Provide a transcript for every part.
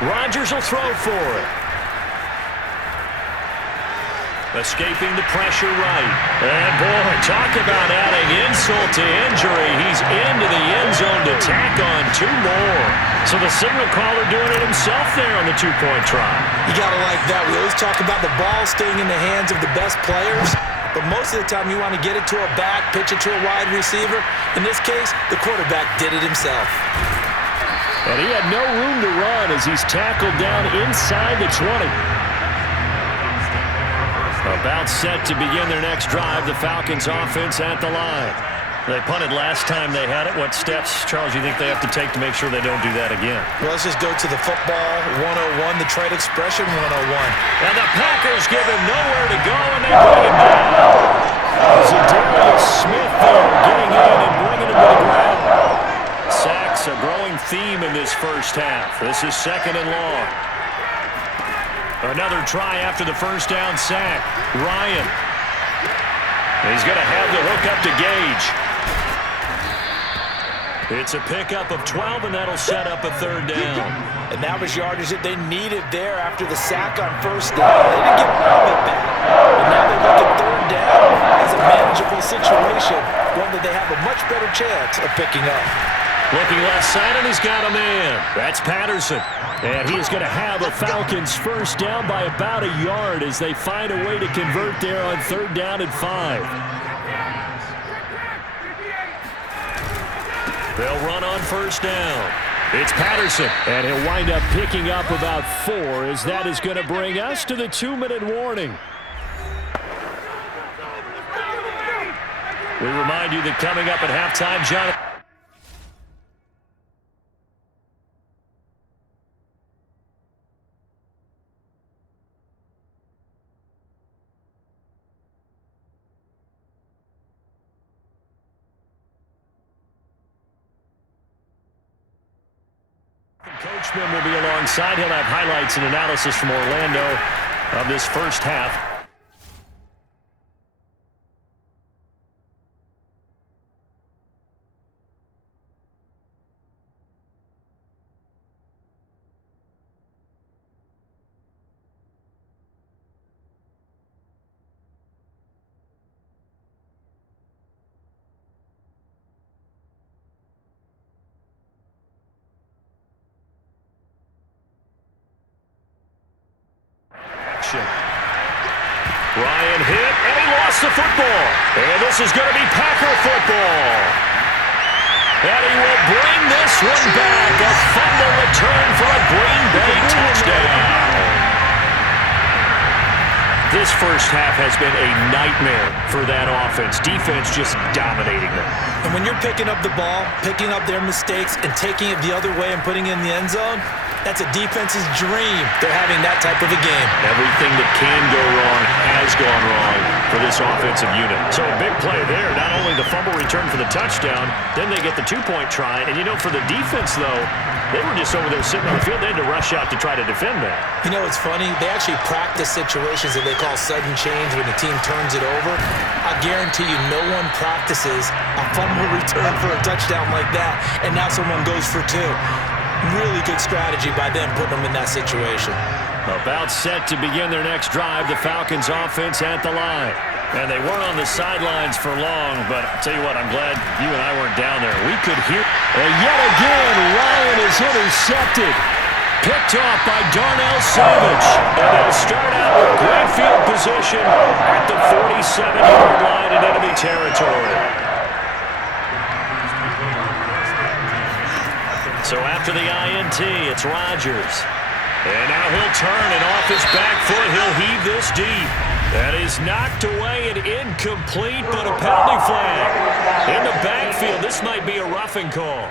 Rodgers will throw for it. Escaping the pressure right. And, boy, talk about adding insult to injury. He's into the end zone to tack on 2 more. So the signal caller doing it himself there on the 2-point try. You got to like that. We always talk about the ball staying in the hands of the best players, but most of the time you want to get it to a back, pitch it to a wide receiver. In this case, the quarterback did it himself. And he had no room to run as he's tackled down inside the 20. About set to begin their next drive, the Falcons offense at the line. They punted last time they had it. What steps, Charles, you think they have to take to make sure they don't do that again? Well, let's just go to the football 101, the trade expression 101. And the Packers give him nowhere to go, and they bring him down. Zadarius Smith there getting in and bringing him to the ground. Sacks a growing theme in this first half. This is 2nd and long. Another try after the first down sack. Ryan. He's going to have the hook up to Gage. It's a pickup of 12, and that'll set up a 3rd down. And that was yardage that they needed there after the sack on 1st down. They didn't get all of it back. But now they look at 3rd down as a manageable situation, one that they have a much better chance of picking up. Looking left side, and he's got a man. That's Patterson. And he is going to have a Falcons first down by about a yard as they find a way to convert there on 3rd down and 5. They'll run on 1st down. It's Patterson, and he'll wind up picking up about 4 as that is going to bring us to the 2-minute warning. We remind you that coming up at halftime, Jonathan. Coachman will be alongside. He'll have highlights and analysis from Orlando of this first half. Ryan hit, and he lost the football. And this is going to be Packer football. And he will bring this one back. A fumble return for a Green Bay touchdown. This first half has been a nightmare for that offense. Defense just dominating them. And when you're picking up the ball, picking up their mistakes, and taking it the other way and putting it in the end zone, that's a defense's dream. They're having that type of a game. Everything that can go wrong has gone wrong for this offensive unit. So a big play there. Not only the fumble return for the touchdown, then they get the 2-point try. And, you know, for the defense, though, they were just over there sitting on the field. They had to rush out to try to defend that. You know, it's funny. They actually practice situations that they call sudden change when the team turns it over. I guarantee you no one practices a fumble return for a touchdown like that, and now someone goes for 2. Really good strategy by them putting them in that situation. About set to begin their next drive, the Falcons offense at the line. And they weren't on the sidelines for long, but I'll tell you what, I'm glad you and I weren't down there. We could hear. And yet again, Ryan is intercepted. Picked off by Darnell Savage. And they'll start out with great field position at the 47-yard line in enemy territory. So after the INT, it's Rodgers. And now he'll turn, and off his back foot, he'll heave this deep. That is knocked away and incomplete, but a penalty flag. In the backfield, this might be a roughing call.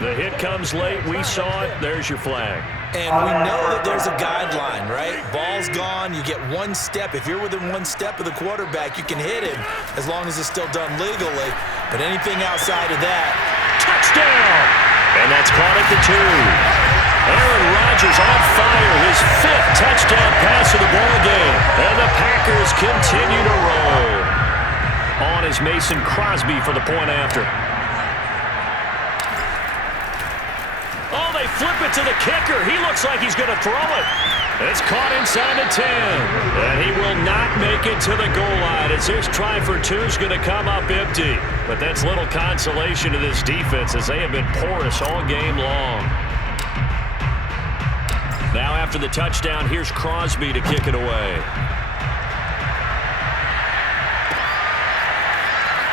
The hit comes late. We saw it. There's your flag. And we know that there's a guideline, right? Ball's gone. You get 1 step. If you're within 1 step of the quarterback, you can hit him as long as it's still done legally. But anything outside of that, touchdown! And that's caught at the 2. Aaron Rodgers on fire, his 5th touchdown pass of the ball game. And the Packers continue to roll. On is Mason Crosby for the point after. Oh, they flip it to the kicker. He looks like he's going to throw it. It's caught inside the 10. And he will not make it to the goal line as his try for two is going to come up empty. But that's little consolation to this defense as they have been porous all game long. Now after the touchdown, here's Crosby to kick it away.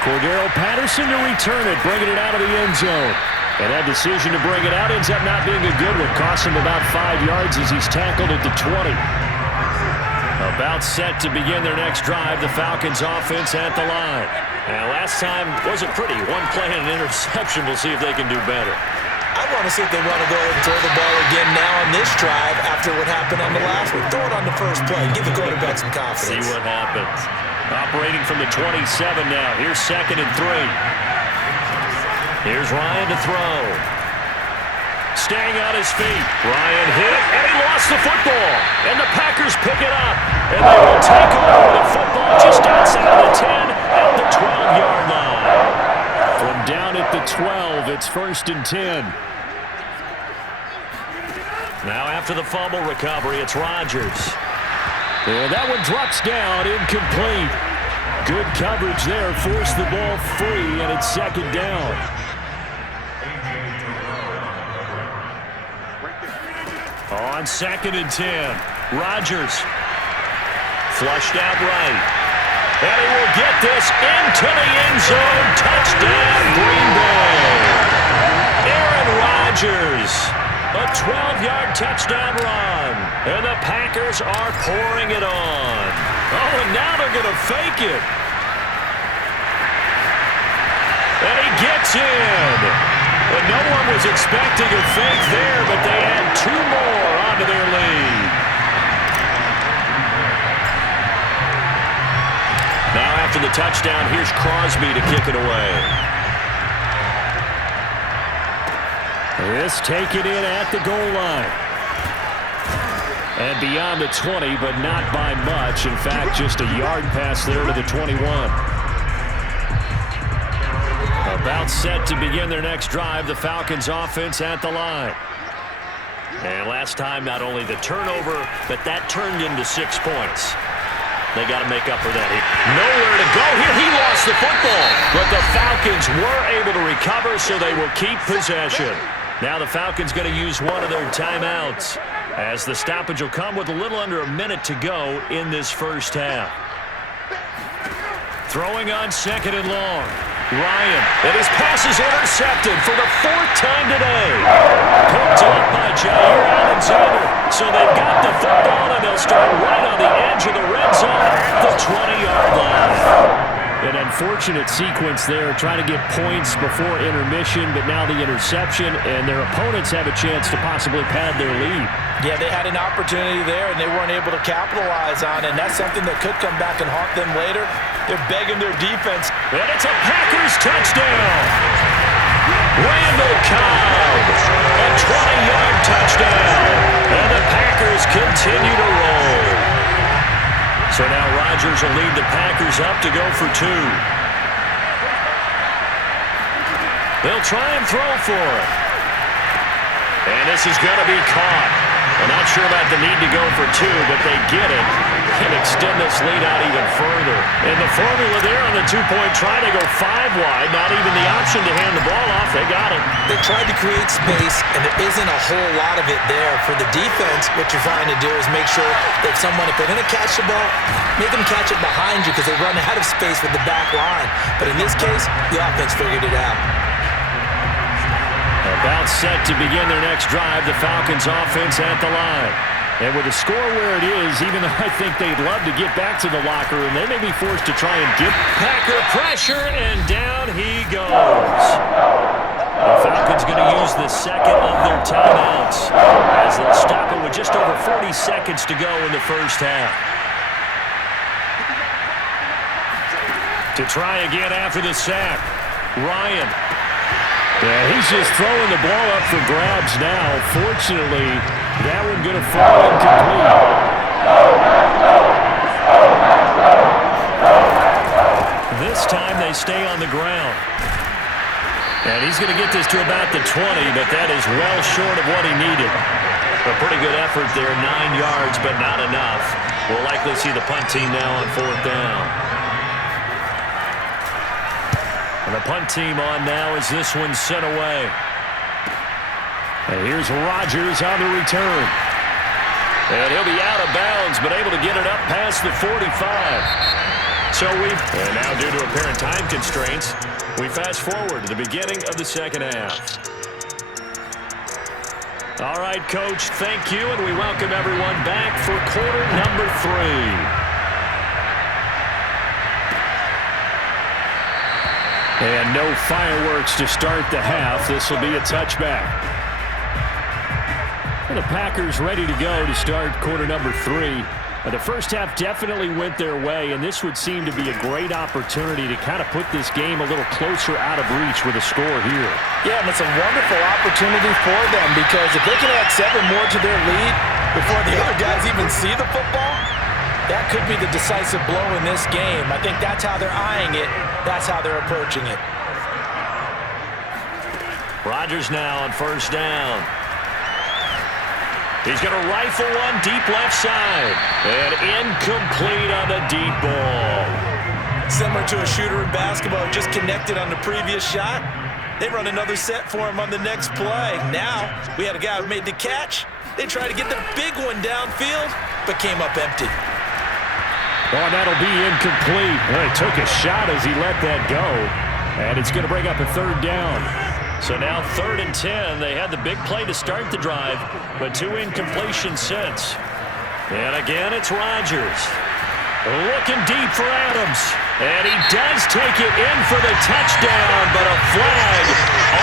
Cordero Patterson to return it, bringing it out of the end zone. And that decision to bring it out ends up not being a good one. Costs him about 5 yards as he's tackled at the 20. About set to begin their next drive, the Falcons offense at the line. And last time wasn't pretty. One play and an interception. We'll see if they can do better. I want to see if they want to go and throw the ball again now on this drive after what happened on the last one. Throw it on the first play. Give the quarterback some confidence. See what happens. Operating from the 27 now. Here's 2nd and 3. Here's Ryan to throw. Staying on his feet. Ryan hit, and he lost the football. And the Packers pick it up. And they will take over the football just outside of the 10 at the 12-yard line. From down at the 12, it's 1st and 10. Now after the fumble recovery, it's Rodgers. And that one drops down, incomplete. Good coverage there, forced the ball free, and it's 2nd down. On 2nd and 10, Rodgers flushed out right. And he will get this into the end zone. Touchdown, Green Bay. Aaron Rodgers, a 12-yard touchdown run. And the Packers are pouring it on. Oh, and now they're going to fake it. And he gets in. But no one was expecting a fake there, but they add 2 more onto their lead. Now after the touchdown, here's Crosby to kick it away. This taken in at the goal line. And beyond the 20, but not by much. In fact, just a yard pass there to the 21. About set to begin their next drive, the Falcons offense at the line. And last time, not only the turnover, but that turned into 6 points. They got to make up for that. Nowhere to go here. He lost the football. But the Falcons were able to recover, so they will keep possession. Now the Falcons going to use one of their timeouts, as the stoppage will come with a little under a minute to go in this first half. Throwing on 2nd and long. Ryan, and his pass is intercepted for the 4th time today. Picked up by Jair Alexander. So they've got the football, and they'll start right on the edge of the red zone at the 20-yard line. An unfortunate sequence there, trying to get points before intermission, but now the interception, and their opponents have a chance to possibly pad their lead. Yeah, they had an opportunity there, and they weren't able to capitalize on it, and that's something that could come back and haunt them later. They're begging their defense. And it's a Packers touchdown. Randall Cobb, a 20-yard touchdown. And the Packers continue to roll. So now Rodgers will lead the Packers up to go for 2. They'll try and throw for it. And this is going to be caught. I'm not sure about the need to go for 2, but they get it and extend this lead out even further. And the formula there on the 2-point try to go 5 wide, not even the option to hand the ball off. They got it. They tried to create space, and there isn't a whole lot of it there. For the defense, what you're trying to do is make sure that someone, if they're going to catch the ball, make them catch it behind you because they run out of space with the back line. But in this case, the offense figured it out. About set to begin their next drive, the Falcons offense at the line. And with the score where it is, even though I think they'd love to get back to the locker room, they may be forced to try and get Packer pressure, and down he goes. The Falcons going to use the 2nd of their timeouts as they'll stop it with just over 40 seconds to go in the first half. To try again after the sack, Ryan. Yeah, he's just throwing the ball up for grabs now. Fortunately, that one going to fall incomplete. This time they stay on the ground. And he's going to get this to about the 20, but that is well short of what he needed. A pretty good effort there, 9 yards, but not enough. We'll likely see the punt team now on 4th down. And the punt team on now as this one's sent away. And here's Rodgers on the return. And he'll be out of bounds, but able to get it up past the 45. And now due to apparent time constraints, we fast forward to the beginning of the second half. All right, Coach, thank you, and we welcome everyone back for quarter number 3. And no fireworks to start the half. This will be a touchback. And the Packers ready to go to start quarter number 3. The first half definitely went their way, and this would seem to be a great opportunity to kind of put this game a little closer out of reach with a score here. Yeah, and it's a wonderful opportunity for them because if they can add 7 more to their lead before the other guys even see the football, that could be the decisive blow in this game. I think that's how they're eyeing it. That's how they're approaching it. Rodgers now on first down. He's going to rifle one deep left side. And incomplete on the deep ball. Similar to a shooter in basketball who just connected on the previous shot. They run another set for him on the next play. Now, we had a guy who made the catch. They tried to get the big one downfield, but came up empty. Oh, that'll be incomplete. Well, he took a shot as he let that go. And it's going to bring up a 3rd down. So now 3rd and 10. They had the big play to start the drive, but 2 incompletions since. And again, it's Rodgers. Looking deep for Adams. And he does take it in for the touchdown, but a flag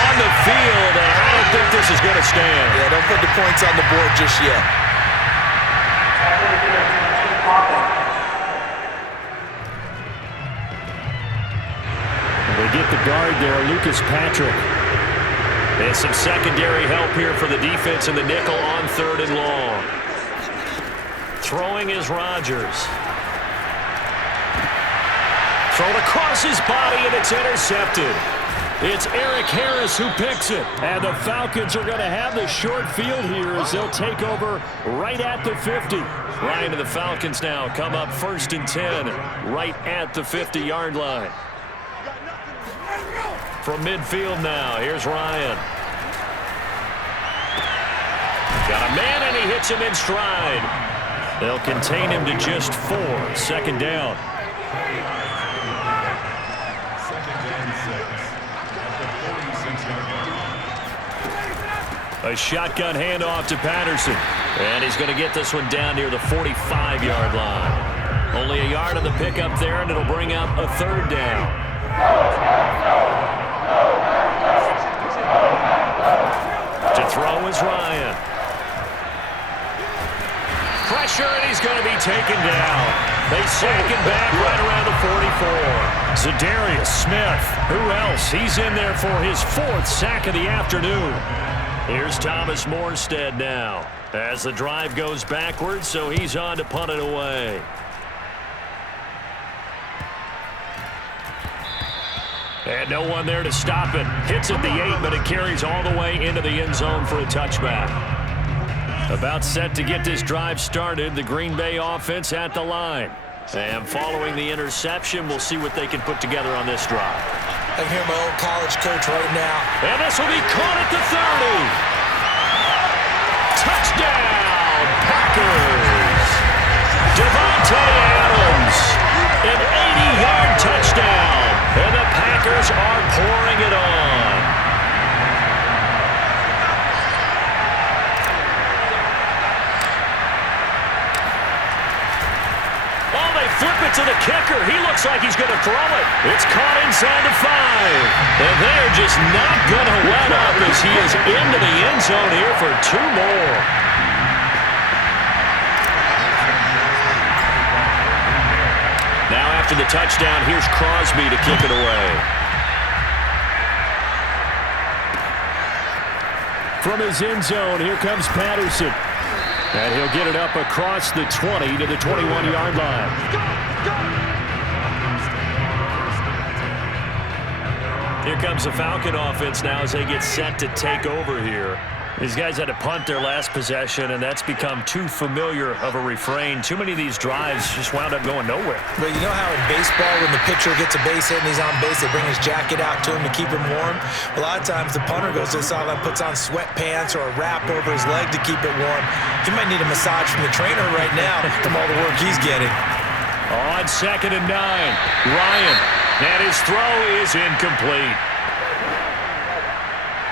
on the field, and I don't think this is going to stand. Yeah, don't put the points on the board just yet. They get the guard there, Lucas Patrick. And some secondary help here for the defense in the nickel on 3rd and long. Throwing is Rodgers. Thrown across his body, and it's intercepted. It's Eric Harris who picks it. And the Falcons are going to have the short field here as they'll take over right at the 50. Ryan and the Falcons now come up 1st and 10 right at the 50-yard line. From midfield now, here's Ryan. Got a man, and he hits him in stride. They'll contain him to just 4. 2nd down. A shotgun handoff to Patterson. And he's going to get this one down near the 45-yard line. Only a yard on the pickup there, and it'll bring up a 3rd down. To throw is Ryan. Pressure, and he's going to be taken down. They sack him back right around the 44. Zadarius Smith. Who else? He's in there for his 4th sack of the afternoon. Here's Thomas Morstead now as the drive goes backwards, so he's on to punt it away. And no one there to stop it. Hits at the 8, but it carries all the way into the end zone for a touchback. About set to get this drive started, the Green Bay offense at the line. And following the interception, we'll see what they can put together on this drive. I can hear my old college coach right now. And this will be caught at the 30. Touchdown, Packers. Devontae Adams, an 80-yard touchdown. And the Packers are pouring it on. Oh, they flip it to the kicker. He looks like he's going to throw it. It's caught inside the 5. And they're just not going to let up as he is into the end zone here for 2 more. Now after the touchdown, here's Crosby to kick it away. From his end zone, here comes Patterson. And he'll get it up across the 20 to the 21-yard line. Here comes the Falcon offense now as they get set to take over here. These guys had to punt their last possession, and that's become too familiar of a refrain. Too many of these drives just wound up going nowhere. But you know how in baseball, when the pitcher gets a base hit and he's on base, they bring his jacket out to him to keep him warm? A lot of times the punter goes to the sideline, puts on sweatpants or a wrap over his leg to keep it warm. He might need a massage from the trainer right now from all the work he's getting. On 2nd and 9, Ryan, and his throw is incomplete.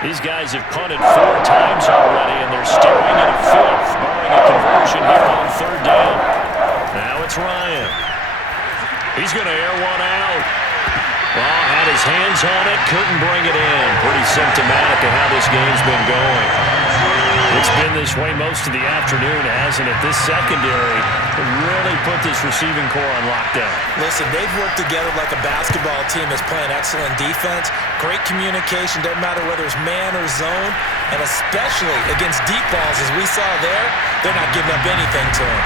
These guys have punted 4 times already, and they're staring at a 5th, barring a conversion here on 3rd down. Now it's Ryan. He's going to air one out. Well, had his hands on it, couldn't bring it in. Pretty symptomatic of how this game's been going. It's been this way most of the afternoon, hasn't it? This secondary really put this receiving core on lockdown. Listen, they've worked together like a basketball team that's playing excellent defense. Great communication, doesn't matter whether it's man or zone. And especially against deep balls, as we saw there, they're not giving up anything to them.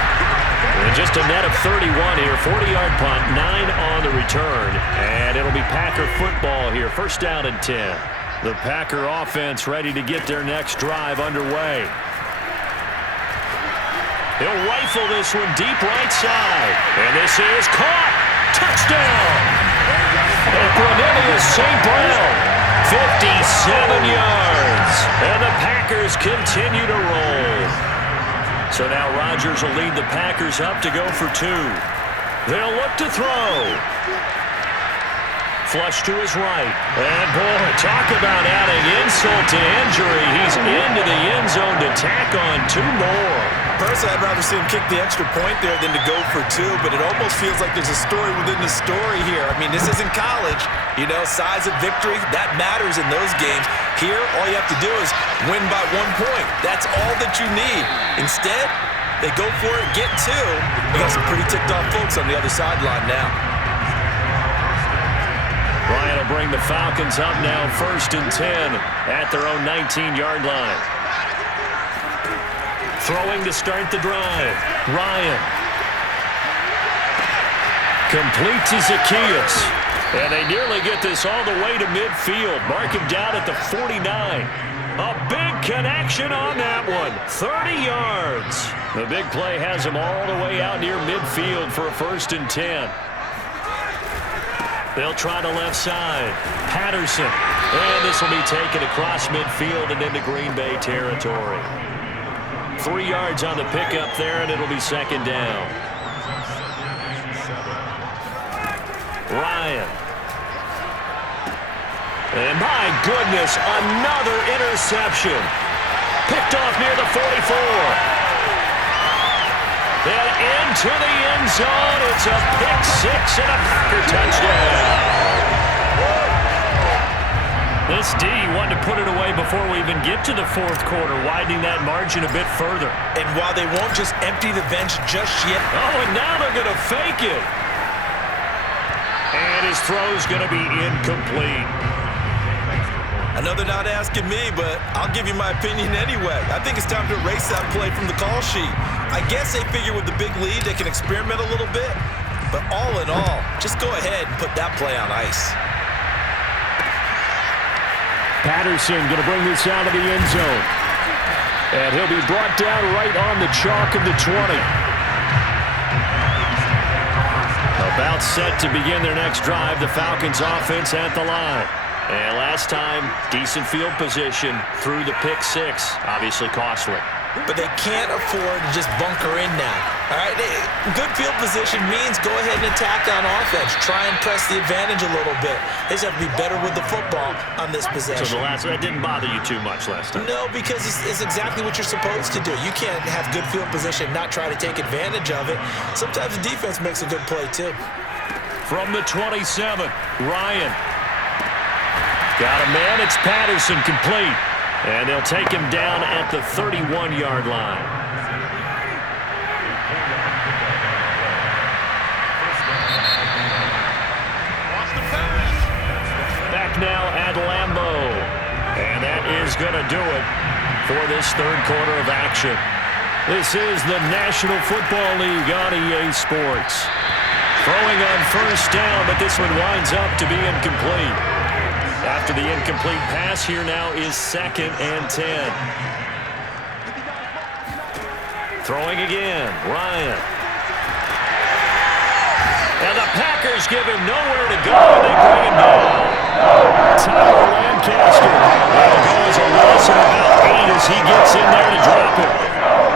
And just a net of 31 here, 40-yard punt, 9 on the return. And it'll be Packer football here, 1st down and 10. The Packer offense ready to get their next drive underway. He'll rifle this one deep right side. And this is caught. Touchdown. And Cornelius St. Brown, 57 yards. And the Packers continue to roll. So now Rodgers will lead the Packers up to go for 2. They'll look to throw. Flush to his right. And, boy, talk about adding insult to injury. He's into the end zone to tack on 2 more. Personally, I'd rather see him kick the extra point there than to go for 2, but it almost feels like there's a story within the story here. I mean, this isn't college. You know, size of victory, that matters in those games. Here, all you have to do is win by 1 point. That's all that you need. Instead, they go for it, get 2. We got some pretty ticked-off folks on the other sideline now. Ryan will bring the Falcons up now, 1st and 10 at their own 19-yard line. Throwing to start the drive. Ryan. Complete to Zacchaeus. And they nearly get this all the way to midfield. Mark him down at the 49. A big connection on that one. 30 yards. The big play has him all the way out near midfield for a 1st and 10. They'll try the left side. Patterson. And this will be taken across midfield and into Green Bay territory. 3 yards on the pickup there, and it'll be 2nd down. Ryan. And my goodness, another interception. Picked off near the 44. And into the end zone. It's a pick 6 and a Packer touchdown. This D wanted to put it away before we even get to the 4th quarter, widening that margin a bit further. And while they won't just empty the bench just yet. Oh, and now they're going to fake it. And his throw's going to be incomplete. I know they're not asking me, but I'll give you my opinion anyway. I think it's time to erase that play from the call sheet. I guess they figure with the big lead they can experiment a little bit. But all in all, just go ahead and put that play on ice. Patterson going to bring this out of the end zone. And he'll be brought down right on the chalk of the 20. About set to begin their next drive, the Falcons offense at the line. And last time, decent field position through the pick 6. Obviously costly. But they can't afford to just bunker in now. All right, good field position means go ahead and attack on offense. Try and press the advantage a little bit. They just have to be better with the football on this possession. So that didn't bother you too much last time? No, because it's exactly what you're supposed to do. You can't have good field position and not try to take advantage of it. Sometimes the defense makes a good play, too. From the 27, Ryan. Got a man, it's Patterson, complete. And they'll take him down at the 31-yard line. Back now at Lambeau. And that is going to do it for this 3rd quarter of action. This is the National Football League on EA Sports. Throwing on 1st down, but this one winds up to be incomplete. After the incomplete pass, here now is 2nd and 10. Throwing again, Ryan. And the Packers give him nowhere to go, and they bring him down. Tyler Lancaster will go as a loss of about 8 as he gets in there to drop it.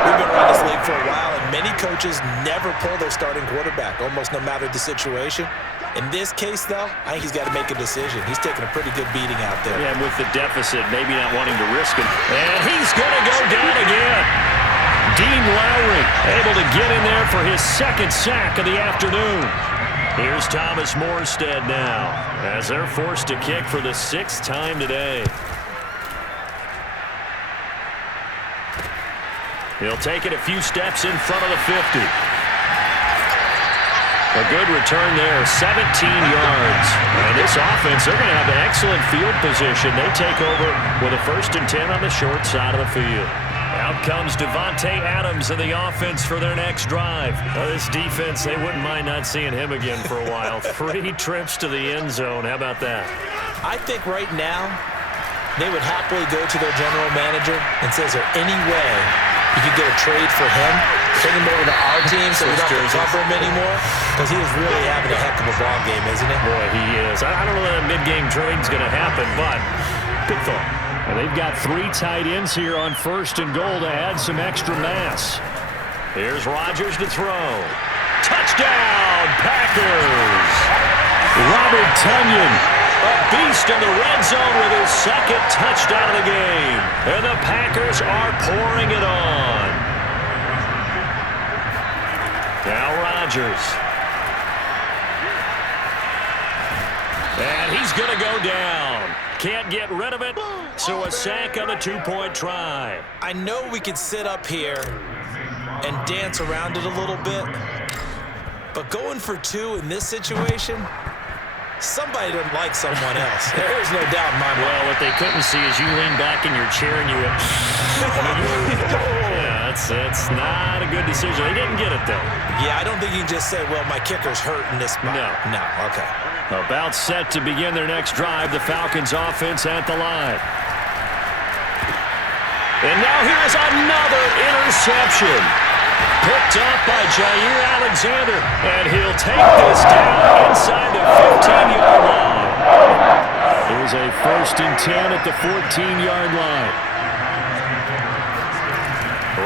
We've been around this league for a while, and many coaches never pull their starting quarterback, almost no matter the situation. In this case, though, I think he's got to make a decision. He's taking a pretty good beating out there. Yeah, with the deficit, maybe not wanting to risk it. And he's going to go down again. Dean Lowry able to get in there for his 2nd sack of the afternoon. Here's Thomas Morstead now as they're forced to kick for the 6th time today. He'll take it a few steps in front of the 50. A good return there, 17 yards. And this offense, they're going to have an excellent field position. They take over with a 1st and 10 on the short side of the field. Out comes Devontae Adams in the offense for their next drive. This defense, they wouldn't mind not seeing him again for a while. 3 trips to the end zone. How about that? I think right now they would happily go to their general manager and say, is there any way you could get a trade for him? Bring him over to our team so we don't have to cover him anymore? Because he is really having a heck of a ball game, isn't he? Boy, he is. I don't know that mid-game trade's going to happen, but good thought. And they've got 3 tight ends here on 1st and goal to add some extra mass. Here's Rodgers to throw. Touchdown, Packers! Robert Tonyan, a beast in the red zone with his 2nd touchdown of the game. And the Packers are pouring it on. Now Rodgers. And he's going to go down. Can't get rid of it, so a sack on the 2-point try. I know we could sit up here and dance around it a little bit, but going for 2 in this situation, somebody doesn't like someone else. There's no doubt in my mind. Well, what they couldn't see is you lean back in your chair and you went, yeah, that's not a good decision. They didn't get it, though. Yeah, I don't think you can just say, well, my kicker's hurt in this spot. No, okay. About set to begin their next drive, the Falcons offense at the line. And now here's another interception. Picked up by Jair Alexander, and he'll take this down inside the 15-yard line. Here's a 1st and 10 at the 14-yard line.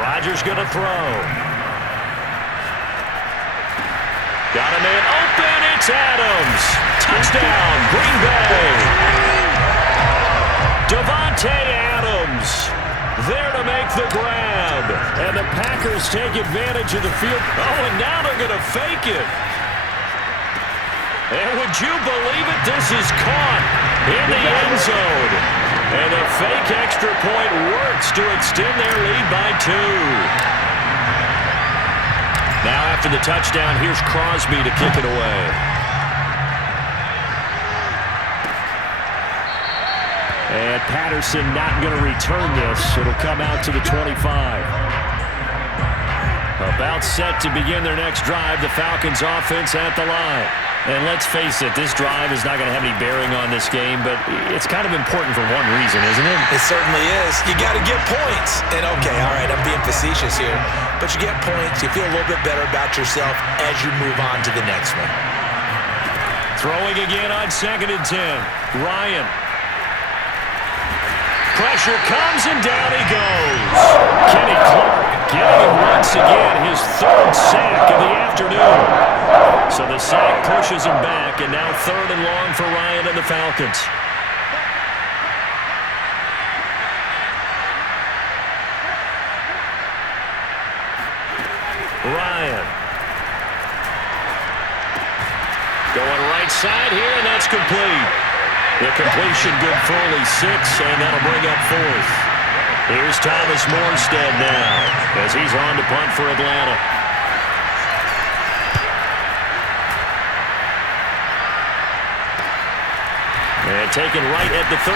Rodgers going to throw. Got a man open, it's Adams. Touchdown, Green Bay. Devontae Adams there to make the grab. And the Packers take advantage of the field. Oh, and now they're going to fake it. And would you believe it? This is caught in the end zone. And a fake extra point works to extend their lead by 2. Now after the touchdown, here's Crosby to kick it away. And Patterson not going to return this. It'll come out to the 25. About set to begin their next drive, the Falcons offense at the line. And let's face it, this drive is not going to have any bearing on this game, but it's kind of important for one reason, isn't it? It certainly is. You got to get points. And okay, all right, I'm being facetious here, but you get points, you feel a little bit better about yourself as you move on to the next one. Throwing again on 2nd and 10. Ryan. Pressure comes and down he goes. Kenny Clark getting him once again, his 3rd sack of the afternoon. So the sack pushes him back, and now 3rd and long for Ryan and the Falcons. Ryan. Going right side here, and that's complete. The completion good for only 6, and that'll bring up 4th. Here's Thomas Morstead now as he's on to punt for Atlanta. And taken right at the 35.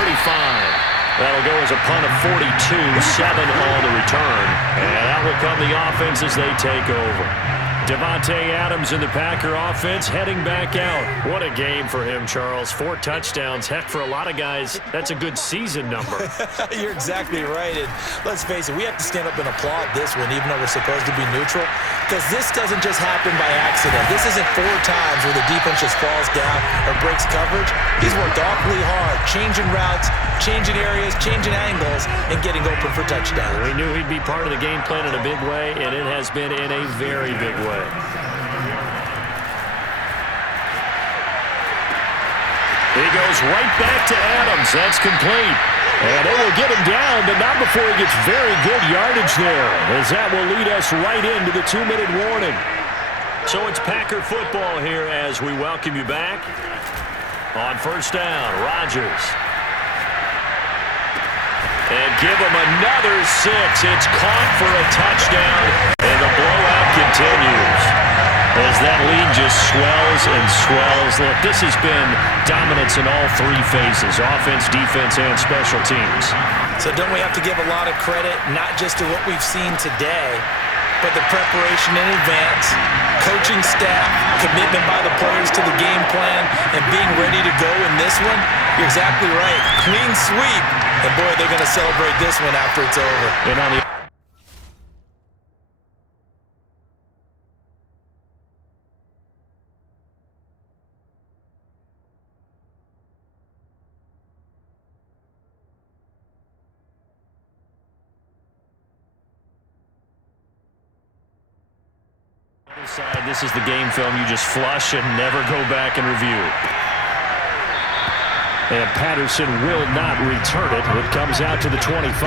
That'll go as a punt of 42, 7 on the return. And out will come the offense as they take over. Davante Adams in the Packer offense heading back out. What a game for him, Charles. 4 touchdowns. Heck, for a lot of guys, that's a good season number. You're exactly right. And let's face it, we have to stand up and applaud this one, even though we're supposed to be neutral, because this doesn't just happen by accident. This isn't 4 times where the defense just falls down or breaks coverage. He's worked awfully hard, changing routes, changing areas, changing angles, and getting open for touchdowns. We knew he'd be part of the game plan in a big way, and it has been in a very big way. He goes right back to Adams. That's complete. And they will get him down, but not before he gets very good yardage there, as that will lead us right into the 2-minute warning. So it's Packer football here as we welcome you back. On first down, Rodgers. And give him another 6. It's caught for a touchdown, and the blowout continues as that lead just swells and swells. Look, this has been dominance in all 3 phases, offense, defense, and special teams. So don't we have to give a lot of credit, not just to what we've seen today, but the preparation in advance, coaching staff, commitment by the players to the game plan, and being ready to go in this one? You're exactly right. Clean sweep. And boy, they're going to celebrate this one after it's over. And on the side, this is the game film you just flush and never go back and review. And Patterson will not return it. It comes out to the 25.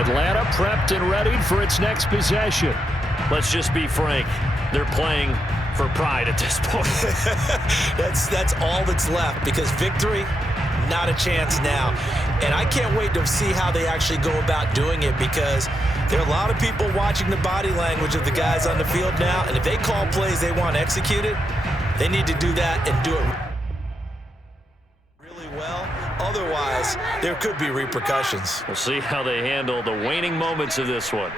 Atlanta prepped and ready for its next possession. Let's just be frank. They're playing for pride at this point. That's all that's left, because victory, not a chance now. And I can't wait to see how they actually go about doing it, because there are a lot of people watching the body language of the guys on the field now, and if they call plays they want executed, they need to do that and do it really well. Otherwise, there could be repercussions. We'll see how they handle the waning moments of this one.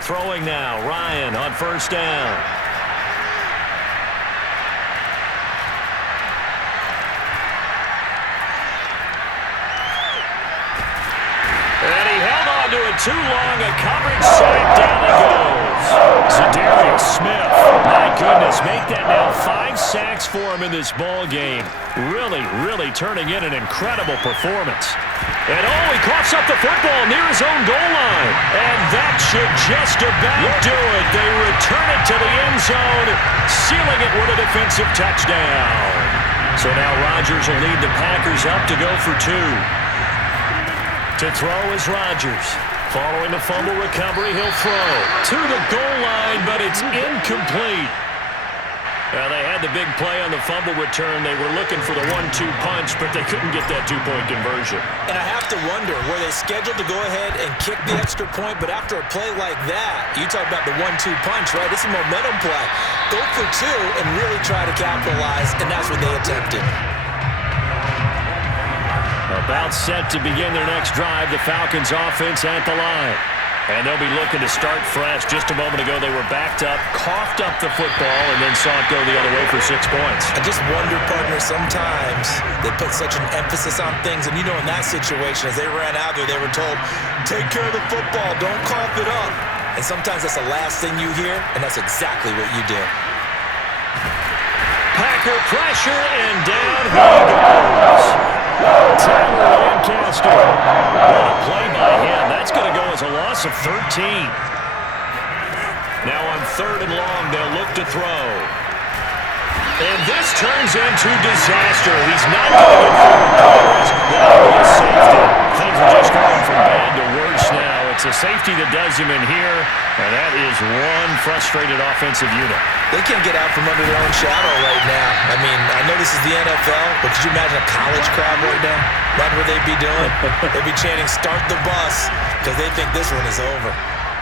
Throwing now, Ryan on first down. And he held on to it too long. A coverage sack. Down he goes. Zadarius Smith. My goodness, make that now 5 sacks for him in this ball game. Really turning in an incredible performance. And he coughs up the football near his own goal line. And that should just about do it. They return it to the end zone, sealing it with a defensive touchdown. So now Rodgers will lead the Packers up to go for 2. To throw is Rodgers. Following the fumble recovery, he'll throw to the goal line, but it's incomplete. Well, they had the big play on the fumble return. They were looking for the 1-2 punch, but they couldn't get that 2-point conversion. And I have to wonder, were they scheduled to go ahead and kick the extra point, but after a play like that, you talk about the 1-2 punch, right? It's a momentum play. Go for 2 and really try to capitalize, and that's what they attempted. About set to begin their next drive, the Falcons offense at the line. And they'll be looking to start fresh. Just a moment ago, they were backed up, coughed up the football, and then saw it go the other way for 6 points. I just wonder, partner, sometimes they put such an emphasis on things. And, you know, in that situation, as they ran out there, they were told, take care of the football, don't cough it up. And sometimes that's the last thing you hear, and that's exactly what you did. Packer pressure, and down he goes. Tyler Lancaster. What a play by him. That's going to go as a loss of 13. Now on 3rd and long, they'll look to throw. And this turns into disaster. He's not going to get forward. That'll be a safety. Things are just going from bad to worse now. It's a safety that does him in here, and that is one frustrated offensive unit. They can't get out from under their own shadow right now. I mean, I know this is the NFL, but could you imagine a college crowd right now? That's what they'd be doing. They'd be chanting, start the bus, because they think this one is over.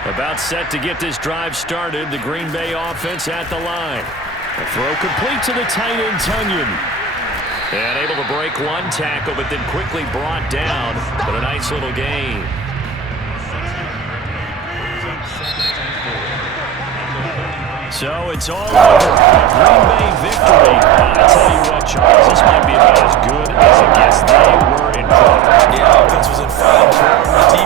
About set to get this drive started, the Green Bay offense at the line. A throw complete to the tight end, Tunyon. And able to break one tackle, but then quickly brought down. But a nice little gain. So it's all over. Green Bay victory. I tell you what, Charles, this might be about as good as it gets. They were in trouble. Yeah, offense was in front. The defense